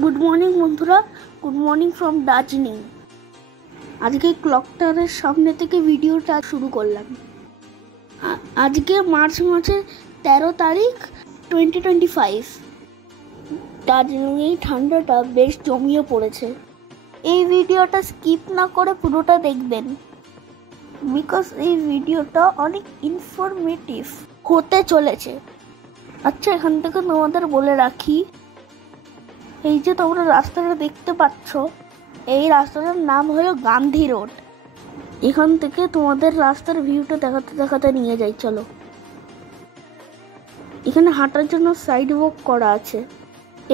Good morning বন্ধুরা, good morning from Darjeeling. আজকে clock টাওয়ারের সামনে থেকে ভিডিওটা শুরু করলাম। আজকে মার্চ মাসের 13 তারিখ 2025। দার্জিলিংয়ে এই ঠান্ডাটা বেশ জমিয়ে পড়েছে। এই ভিডিওটা স্কিপ না করে পুরোটা দেখবেন, বিকজ এই ভিডিওটা অনেক ইনফরমেটিভ হতে চলেছে। আচ্ছা, এখান থেকে তোমাদের বলে রাখি, এই যে তোমরা রাস্তাটা দেখতে পাচ্ছ, এই রাস্তাটার নাম হলো গান্ধী রোড। এখান থেকে তোমাদের রাস্তার ভিউটা দেখাতে দেখাতে নিয়ে যাই, চলো। এখানে হাঁটার জন্য সাইড ওয়াক করা আছে।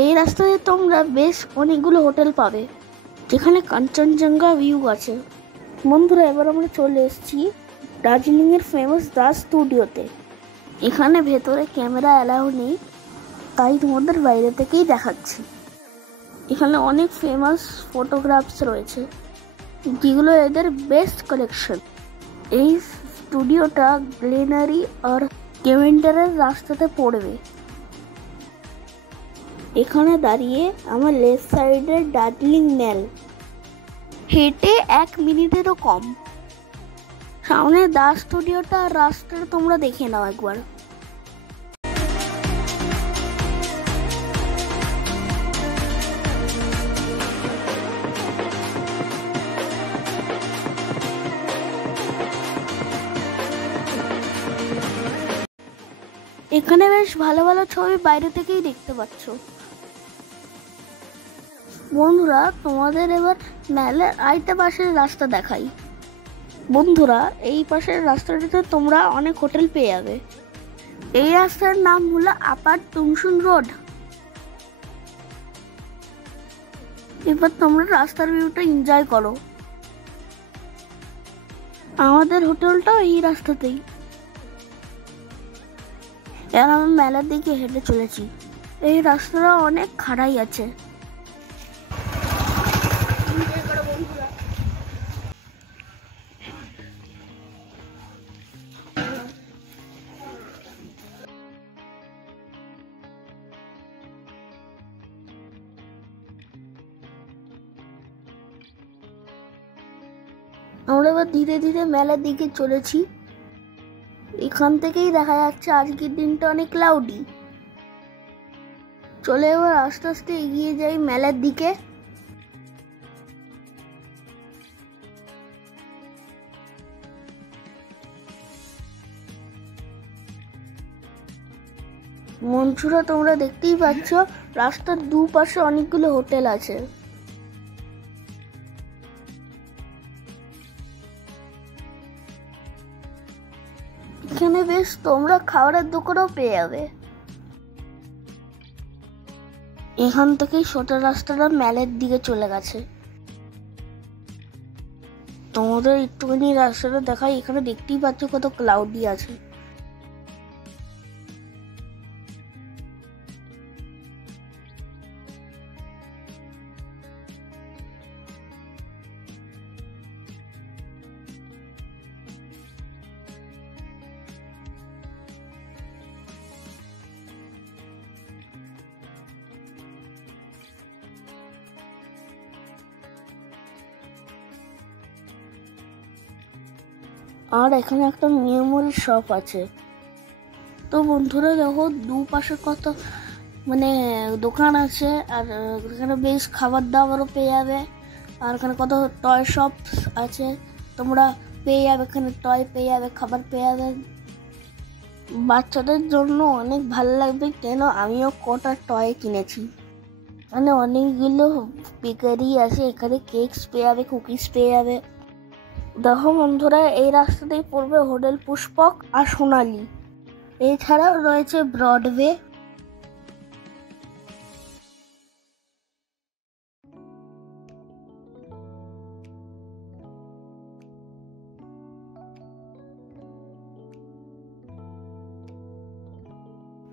এই রাস্তায় তোমরা বেশ অনেকগুলো হোটেল পাবে, যেখানে কাঞ্চনজঙ্ঘা ভিউ আছে। বন্ধুরা, এবার আমরা চলে এসেছি দার্জিলিংয়ের ফেমাস দাস স্টুডিওতে। এখানে ভেতরে ক্যামেরা অ্যালাউ নেই, তাই তোমাদের বাইরে থেকেই দেখাচ্ছি। এখানে অনেক ফেমাস ফটোগ্রাফস রয়েছে, যেগুলো এদের বেস্ট কালেকশন। এই স্টুডিওটা গ্লেনারি আর কেভেন্টারের রাস্তাতে পড়বে। এখানে দাঁড়িয়ে আমার লেফট সাইডের দার্জিলিং মেল, হেঁটে 1 মিনিটেরও কম। সামনে দাস স্টুডিওটা আর রাস্তাটা তোমরা দেখে নাও একবার। এখানে বেশ ভালো ভালো ছবি বাইরে থেকেই দেখতে পাচ্ছ। বন্ধুরা, তোমাদের এবার মেলের আরেকটা পাশের রাস্তা দেখাই। বন্ধুরা, এই পাশের রাস্তাটাতে তোমরা অনেক হোটেল পেয়ে যাবে। এই রাস্তার নাম হলো আপার তুমসুন রোড। এবার তোমরা রাস্তার ভিউটা এনজয় করো। আমাদের হোটেলটাও এই রাস্তাতেই। এবার আমি মেলার দিকে হেঁটে চলেছি। এই রাস্তাটা অনেক খাড়াই আছে। আমরা এবার ধীরে ধীরে মেলার দিকে চলেছি। এখান থেকেই দেখা যাচ্ছে আজকের দিনটা অনেক ক্লাউডি। চলে এবার আস্তে আস্তে এগিয়ে যাই মেলার দিকে। বন্ধুরা, তোমরা দেখতেই পাচ্ছ রাস্তার দুপাশে অনেকগুলো হোটেল আছে। এখানে বেশ তোমরা খাবারের দোকানও পেয়ে যাবে। এখান থেকেই সোজা রাস্তাটা মেলের দিকে চলে গেছে। তোমাদের একটুখানি রাস্তাটা দেখাই। এখানে দেখতেই পাচ্ছ কত ক্লাউডি আছে। আর এখানে একটা মেমোরি শপ আছে। তো বন্ধুরা দেখো, দুপাশে কত দোকান আছে, আর এখানে বেশ খাবার দাবারও পেয়ে যাবে। আর এখানে কত টয় শপ আছে, তোমরা পেয়ে যাবে। এখানে টয় পেয়ে যাবে, খাবার পেয়ে যাবে। বাচ্চাদের জন্য অনেক ভালো লাগবে, কেন আমিও কটা টয় কিনেছি। এখানে অনেকগুলো বেকারি আছে, এখানে কেকস পেয়ে যাবে, কুকিজ পেয়ে যাবে। দেখো বন্ধুরা, এই রাস্তাতেই পড়বে হোটেল পুষ্পক আর সোনালি। এছাড়াও রয়েছে ব্রডওয়ে।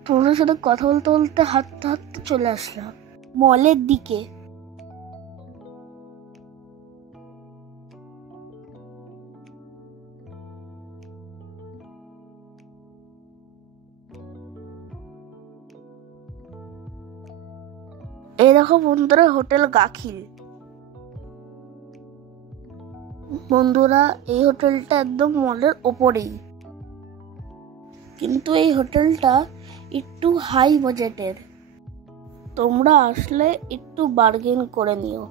তোমাদের সাথে কথা বলতে বলতে হাঁটতে হাঁটতে চলে আসলাম মলের দিকে। এই দেখো, দেখো বন্ধুরা, হোটেল গাখিল। বন্ধুরা, এই হোটেলটা একদম মলের ওপরেই, কিন্তু এই হোটেলটা একটু হাই বাজেটের। তোমরা আসলে একটু বার্গেন করে নিও।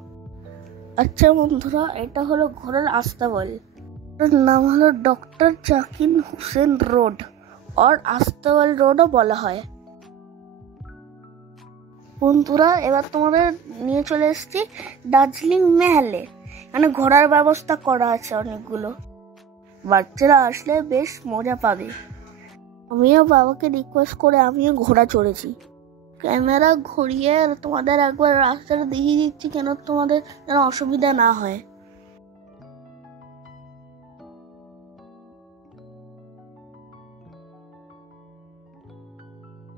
আচ্ছা বন্ধুরা, এটা হলো ঘরের আস্তাবল। এর নাম হলো ডক্টর জাকির হুসেন রোড আর আস্তাবল রোডও বলা হয়। বন্ধুরা, এবার তোমাদের নিয়ে চলে এসেছি দার্জিলিং মেহেলে। মানে ঘোরার ব্যবস্থা করা আছে অনেকগুলো। বাচ্চারা আসলে বেশ মজা পাবে। আমিও বাবাকে রিকোয়েস্ট করে আমিও ঘোড়া চড়েছি। ক্যামেরা ঘুরিয়ে তোমাদের একবার রাস্তাটা দেখিয়ে দিচ্ছি, কেন তোমাদের যেন অসুবিধা না হয়।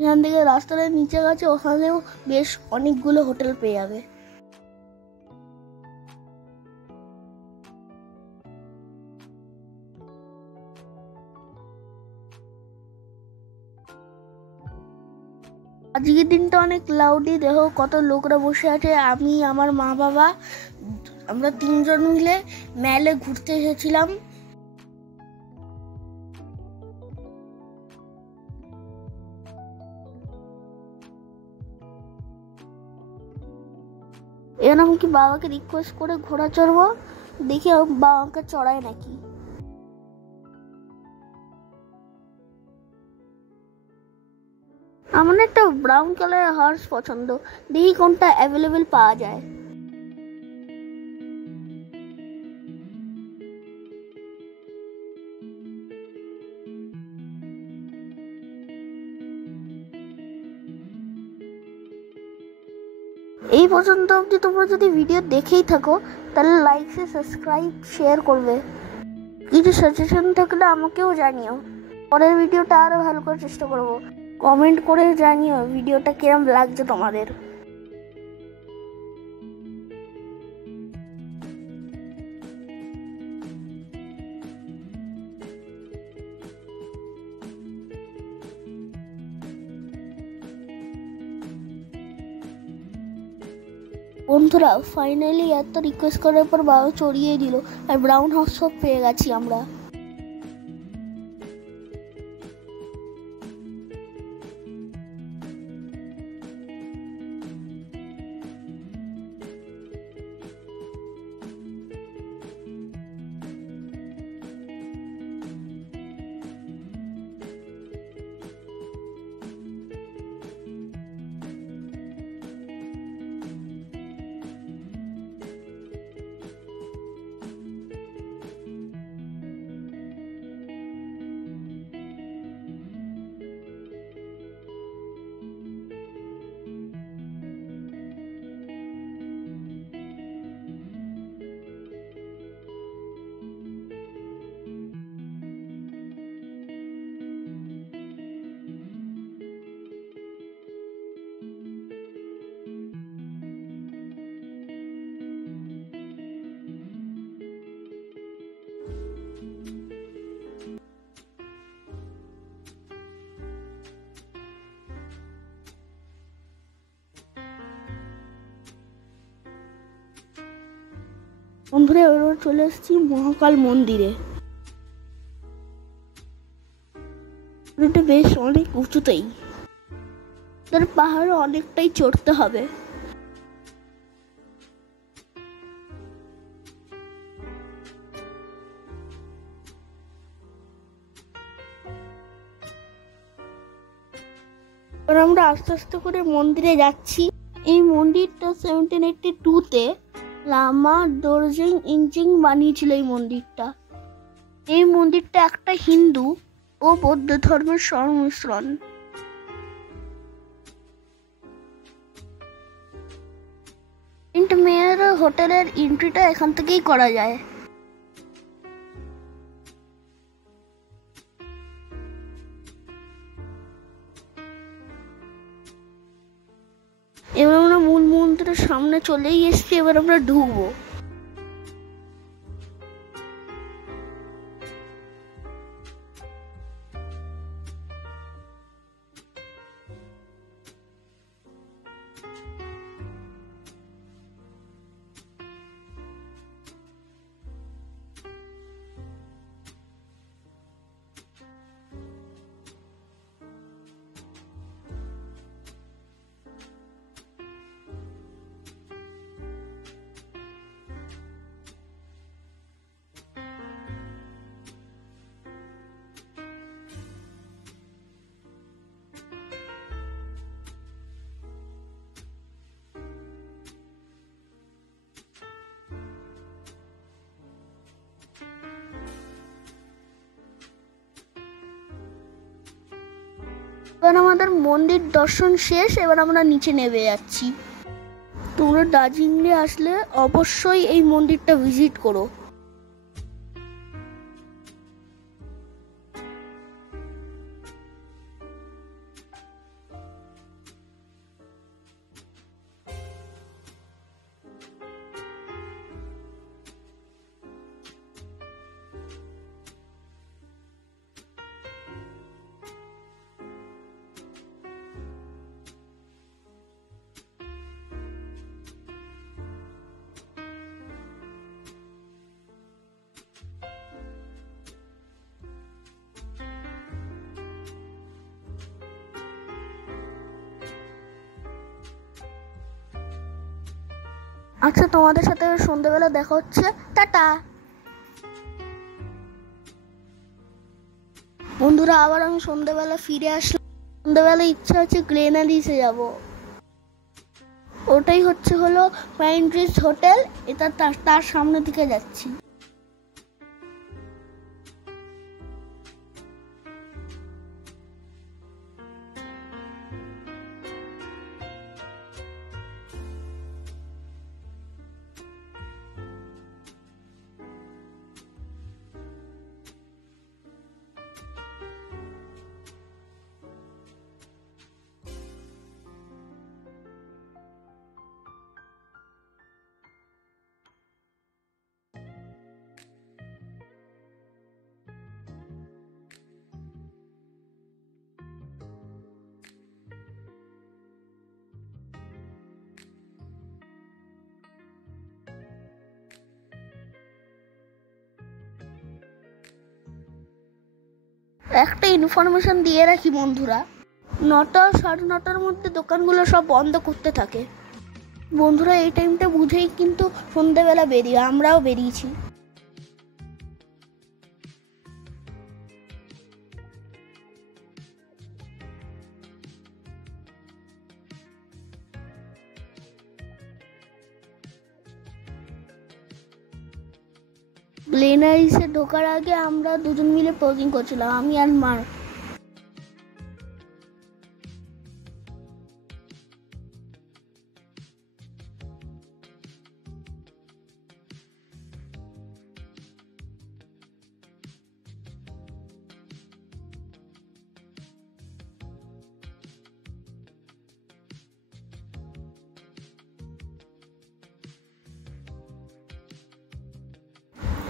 এখান থেকে রাস্তাটা নিচে গেছে, ওখানেও বেশ অনেকগুলো হোটেল পেয়ে যাবে। আজকের দিনটা অনেক ক্লাউডি। দেখো কত লোকরা বসে আছে। আমি, আমার মা বাবা, আমরা 3জন মিলে মেলে ঘুরতে এসেছিলাম। এবার আমি কি বাবাকে রিকোয়েস্ট করে ঘোড়া চড়বো, দেখি বাবাকে চড়ায় নাকি। আমার একটা ব্রাউন কালারের হর্স পছন্দ, দেখি কোনটা অ্যাভেলেবেল পাওয়া যায়। এই পর্যন্ত অবধি তোমরা যদি ভিডিও দেখেই থাকো, তাহলে লাইক সাবস্ক্রাইব শেয়ার করবে। কিছু সাজেশন থাকলে আমাকেও জানিও, পরের ভিডিওটা আরো ভালো করে চেষ্টা করব। কমেন্ট করে জানিও ভিডিওটা কিরম লাগছে তোমাদের। বন্ধুরা, ফাইনালি এত রিকোয়েস্ট করার পর বাবা চড়িয়ে দিল, আর ব্রাউন হাউস সব পেয়ে গেছি আমরা। বন্ধুরা, এবার চলে এসেছি মহাকাল মন্দিরে। এটা বেশ অনেক উঁচুতেই, তার পাহাড়ে অনেকটাই চড়তে হবে। এবার আমরা আস্তে আস্তে করে মন্দিরে যাচ্ছি। এই মন্দিরটা 1782-তে লামা দর্জিং ইঞ্জিং বানিয়েছিল এই মন্দিরটা। এই মন্দিরটা একটা হিন্দু ও বৌদ্ধ ধর্মের সংমিশ্রণ। সেন্ট মেয়ার হোটেলের এন্ট্রিটা এখান থেকেই করা যায়। এবার আমরা মূল মন্দিরের সামনে চলেই এসেছি, এবার আমরা ঢুকবো। এবার আমাদের মন্দির দর্শন শেষ, এবার আমরা নিচে নেমে যাচ্ছি। তোমরা দার্জিলিংয়ে আসলে অবশ্যই এই মন্দিরটা ভিজিট করো। আচ্ছা, তোমাদের সাথে সন্ধ্যাবেলা দেখা হচ্ছে, টাটা। বন্ধুরা, আবার আমি সন্ধ্যাবেলা ফিরে আসলাম। সন্ধ্যাবেলা ইচ্ছা হচ্ছে গ্লেনারিসে যাব। ওটাই হলো পাইন ট্রিজ হোটেল, এটা তার সামনে দিকে যাচ্ছি। একটা ইনফরমেশন দিয়ে রাখি বন্ধুরা, 9টা 9:30টার মধ্যে দোকানগুলো সব বন্ধ করতে থাকে। বন্ধুরা, এই টাইমটা বুঝেই কিন্তু সন্ধ্যাবেলা বেরিয়ে আমরাও বেরিয়েছি। গ্লেনারিসে ঢোকার আগে আমরা দুজন মিলে পোজিং করছিলাম, আমি আর মার।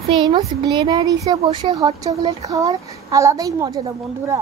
ফেমাস গ্লেনারিসে বসে হট চকলেট খাওয়ার আলাদাই মজা না বন্ধুরা।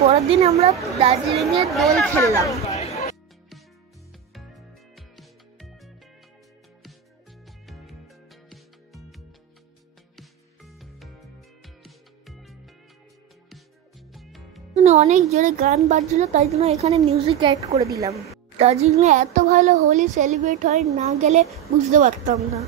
পরের দিন আমরা দার্জিলিংয়ে দোল খেললাম। অনেক জোরে গান বাজছিল, তাই জন্য এখানে মিউজিক অ্যাড করে দিলাম। দার্জিলিংয়ে এত ভালো হোলি সেলিব্রেট হয়, না গেলে বুঝতে পারতাম না।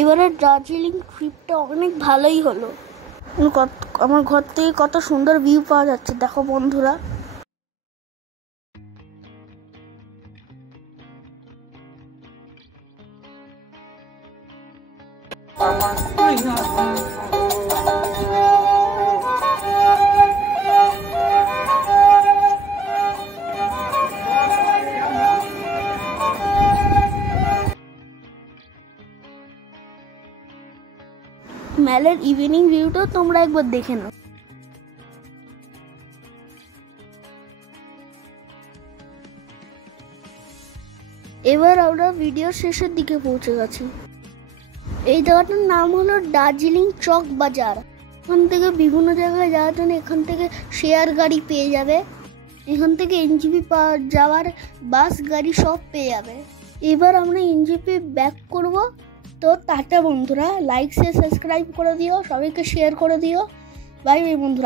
এবারে দার্জিলিং ট্রিপটা অনেক ভালোই হলো। আমার ঘর থেকে কত সুন্দর ভিউ পাওয়া যাচ্ছে দেখো বন্ধুরা। মেলের ইভিনিং ভিউটা তোমরা একবার দেখে নাও। এবার আমরা ভিডিও শেষের দিকে পৌঁছে গেছি। এই জায়গাটার নাম হলো দার্জিলিং চক বাজার। এখান থেকে বিভিন্ন জায়গায় যাওয়ার জন্য এখান থেকে শেয়ার গাড়ি পেয়ে যাবে, এখান থেকে এনজিপি যাওয়ার বাস গাড়ি সব পেয়ে যাবে। এবার আমরা এনজিপি ব্যাক করব। তো টাটা বন্ধুরা, লাইক শেয়ার সাবস্ক্রাইব করে দিও, সবাইকে শেয়ার করে দিও। বাই বাই বন্ধুরা।